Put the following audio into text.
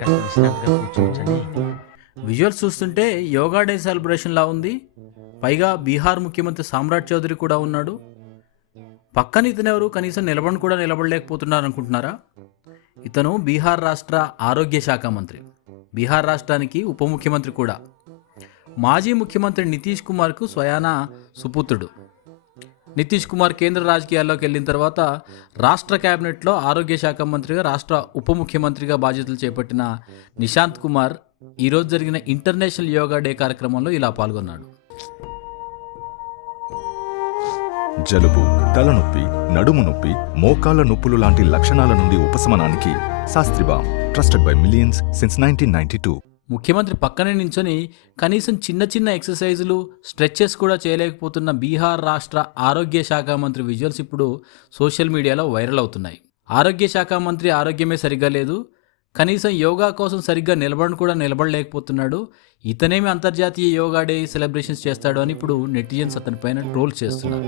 కాస్త విశ్రాంతిగా కూర్చోవచ్చని. విజువల్స్ చూస్తుంటే యోగా డే సెలబ్రేషన్లా ఉంది. పైగా బీహార్ ముఖ్యమంత్రి సామ్రాట్ చౌదరి కూడా ఉన్నాడు. పక్కన ఇతనెవరు, కనీసం నిలబడి కూడా నిలబడలేకపోతున్నారు అనుకుంటున్నారా? ఇతను బీహార్ రాష్ట్ర ఆరోగ్య శాఖ మంత్రి, బీహార్ రాష్ట్రానికి ఉప ముఖ్యమంత్రి కూడా. మాజీ ముఖ్యమంత్రి నితీష్ కుమార్కు స్వయాన సుపుత్రుడు. నితీష్ కుమార్ కేంద్ర రాజకీయాల్లోకి వెళ్ళిన తర్వాత రాష్ట్ర కేబినెట్లో ఆరోగ్య శాఖ మంత్రిగా, రాష్ట్ర ఉప ముఖ్యమంత్రిగా బాధ్యతలు చేపట్టిన నిశాంత్ కుమార్ ఈరోజు జరిగిన ఇంటర్నేషనల్ యోగా డే కార్యక్రమంలో ఇలా పాల్గొన్నాడు. జలుబు, తలనొప్పి, నడుము నొప్పి, మోకాళ్ల నొప్పులు లాంటి లక్షణాల నుండి ఉపశమనానికి శాస్త్రిబామ్, ట్రస్టెడ్ బై మిలియన్స్ సిన్స్ 1992. ముఖ్యమంత్రి పక్కనే నించొని కనీసం చిన్న చిన్న ఎక్సర్సైజులు, స్ట్రెచెస్ కూడా చేయలేకపోతున్న బీహార్ రాష్ట్ర ఆరోగ్య శాఖ మంత్రి విజువల్స్ ఇప్పుడు సోషల్ మీడియాలో వైరల్ అవుతున్నాయి. ఆరోగ్య శాఖ మంత్రి ఆరోగ్యమే సరిగ్గా లేదు, కనీసం యోగా కోసం సరిగ్గా నిలబడలేకపోతున్నాడు, ఇతనేమి అంతర్జాతీయ యోగా డే సెలబ్రేషన్స్ చేస్తాడు అని ఇప్పుడు నెటిజన్స్ అతని పైన ట్రోల్ చేస్తున్నారు.